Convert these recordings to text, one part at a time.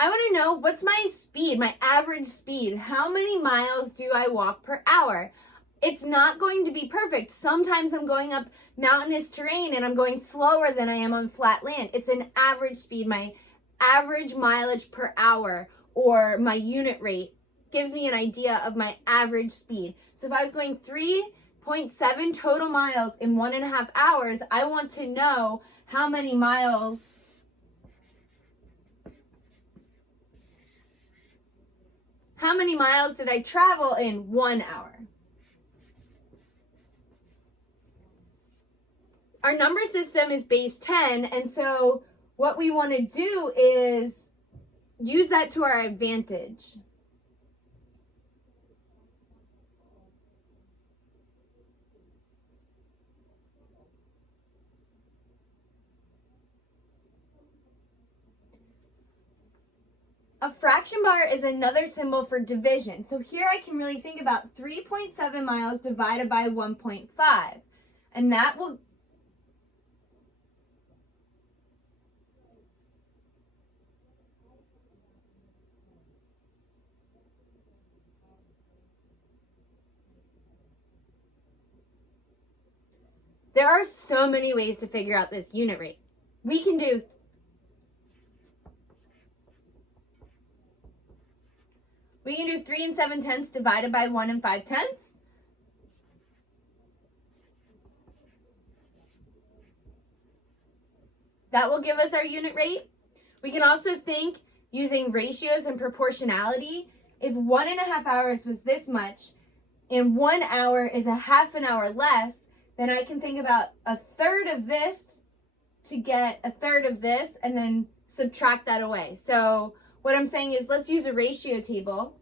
I want to know what's my speed, my average speed. How many miles do I walk per hour? It's not going to be perfect. Sometimes I'm going up mountainous terrain and I'm going slower than I am on flat land. It's an average speed. My average mileage per hour or my unit rate gives me an idea of my average speed. So if I was going 3.7 total miles in 1.5 hours, I want to know how many miles did I travel in 1 hour? Our number system is base 10, and so what we want to do is use that to our advantage. A fraction bar is another symbol for division. So here I can really think about 3.7 miles divided by 1.5. And that will There are so many ways to figure out this unit rate. We can do 3 7/10 divided by 1 5/10. That will give us our unit rate. We can also think using ratios and proportionality. If 1.5 hours was this much and 1 hour is a half an hour less, then I can think about a third of this to get a third of this and then subtract that away. So what I'm saying is let's use a ratio table.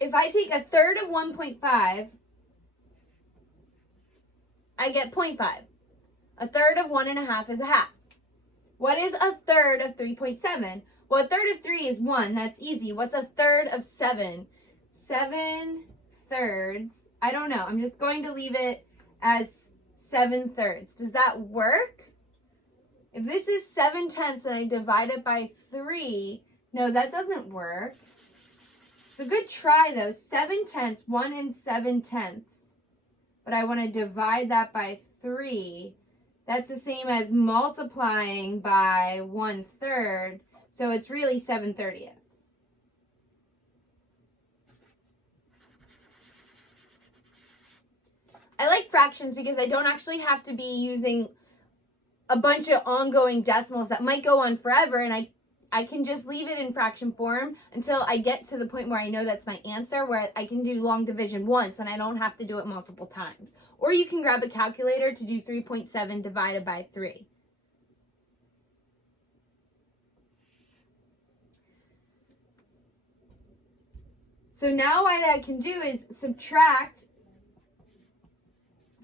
If I take a third of 1.5, I get 0.5. A third of 1.5 is a half. What is a third of 3.7? Well, a third of 3 is 1. That's easy. What's a third of 7? 7 thirds. I don't know. I'm just going to leave it as 7 thirds. Does that work? If this is 7/10 and I divide it by 3, no, that doesn't work. So good try though. 7/10, 1 7/10. But I want to divide that by 3. That's the same as multiplying by 1/3. So it's really 7/30. I like fractions because I don't actually have to be using a bunch of ongoing decimals that might go on forever, and I can just leave it in fraction form until I get to the point where I know that's my answer, where I can do long division once and I don't have to do it multiple times. Or you can grab a calculator to do 3.7 divided by 3. So now what I can do is subtract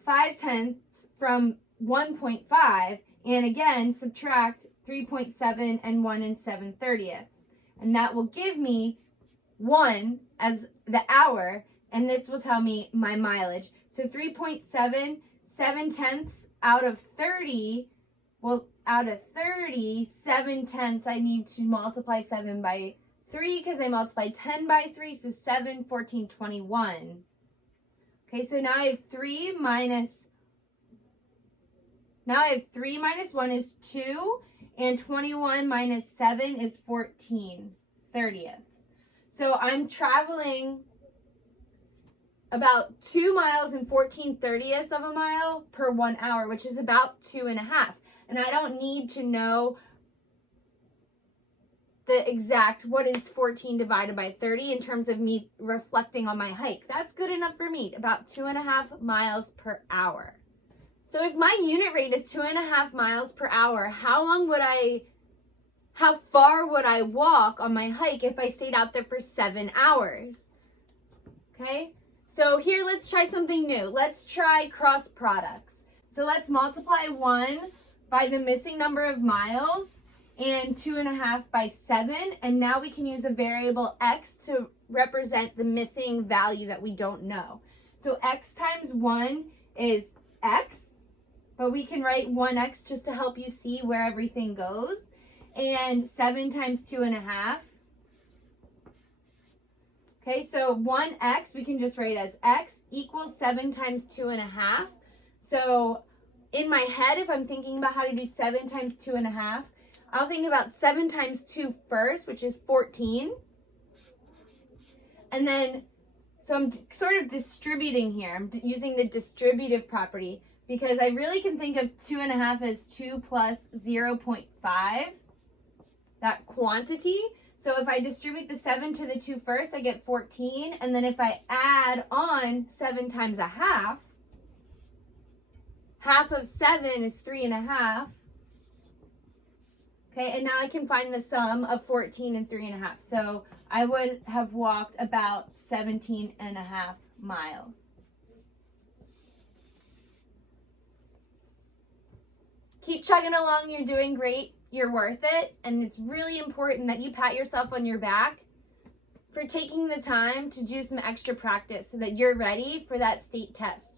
5/10 from 1.5, and again subtract 3.7 and 1 7/30. And that will give me 1 as the hour, and this will tell me my mileage. So 3.7, 7/10 out of 30, well, out of 30, 7/10 I need to multiply 7 by 3 because I multiplied 10 by 3, so 7, 14, 21. Okay, so now I have 3 minus 1 is 2, and 21 minus 7 is 14/30. So I'm traveling about 2 miles and 14/30 of a mile per 1 hour, which is about 2.5. And I don't need to know the exact, what is 14 divided by 30 in terms of me reflecting on my hike. That's good enough for me, about 2.5 miles per hour. So if my unit rate is 2.5 miles per hour, how far would I walk on my hike if I stayed out there for 7 hours? Okay, So here, let's try something new. Let's try cross products. So let's multiply 1 by the missing number of miles and 2.5 by 7. And now we can use a variable x to represent the missing value that we don't know. So x times 1 is x, but we can write 1x just to help you see where everything goes. And 7 times 2.5. Okay, so 1x we can just write as x equals 7 times 2.5. So in my head, if I'm thinking about how to do 7 times 2.5, I'll think about 7 times 2 first, which is 14. And then, so I'm sort of distributing here. I'm using the distributive property because I really can think of 2.5 as 2 plus 0.5, that quantity. So if I distribute the 7 to the 2 first, I get 14. And then if I add on 7 times a half, half of 7 is 3.5. Okay, and now I can find the sum of 14 and 3.5. So I would have walked about 17.5 miles. Keep chugging along, you're doing great. You're worth it, and it's really important that you pat yourself on your back for taking the time to do some extra practice so that you're ready for that state test.